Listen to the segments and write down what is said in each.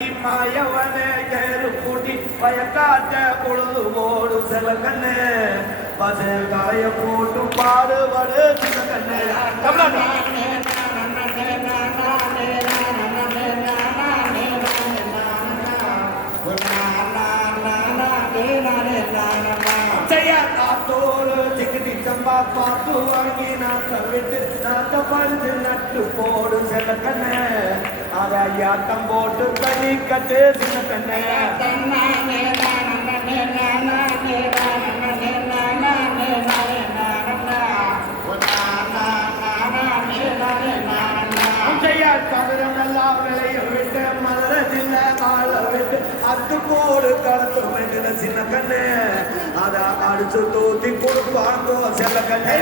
மாயவனே கேரு கூட்டி பயக்காட்ட பொழுது போடு செல கண்ணு பசு காய போட்டு பாடுபடு சில கண்ணு காத்தோடு சிக்கிட்டி சம்பா பார்த்து வாங்கி நாட்ட விட்டு நாட்ட பறிச்சு நட்டு போடு செல கண்ணு ஆட்டம் போட்டு தனி கட்டு சின்ன கண்ணே சதுரமெல்லாம் விளைய விட்டு மதுரை ஜில்ல கால விட்டு அத்து போடு கலந்து வேண்டிய சின்ன கண்ணு அத அடிச்சு தூத்தி கொடுப்பாங்கோ செல்ல கண்ணே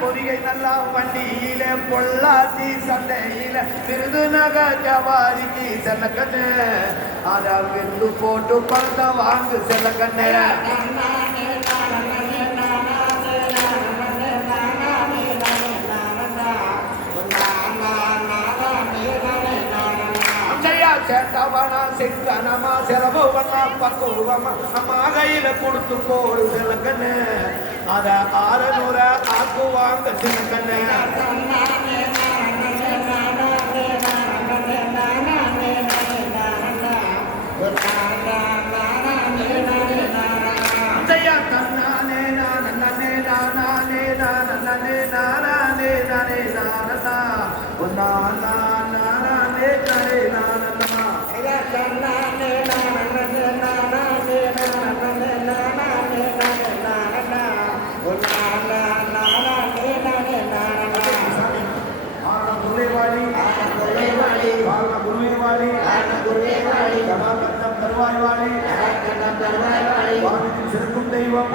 பொதிகை நல்லா வண்டியில பொள்ளாச்சி சந்தையில விருதுநக ஜவாரிக்கு செல்ல கண்ணு அதான் விருந்து போட்டு பழந்த வாங்கு செல்ல கண்ணு சேட்டவனா சிக்கனமா செலவுவனா பக்குவமா அம்மா கையில கொடுத்து போடு சில கண்ணு அத 600 ஆக்குவாங்க சில கண்ணு தன்னானே நானே நானே நானே நானே நானே சிறக்கும் தெய்வம்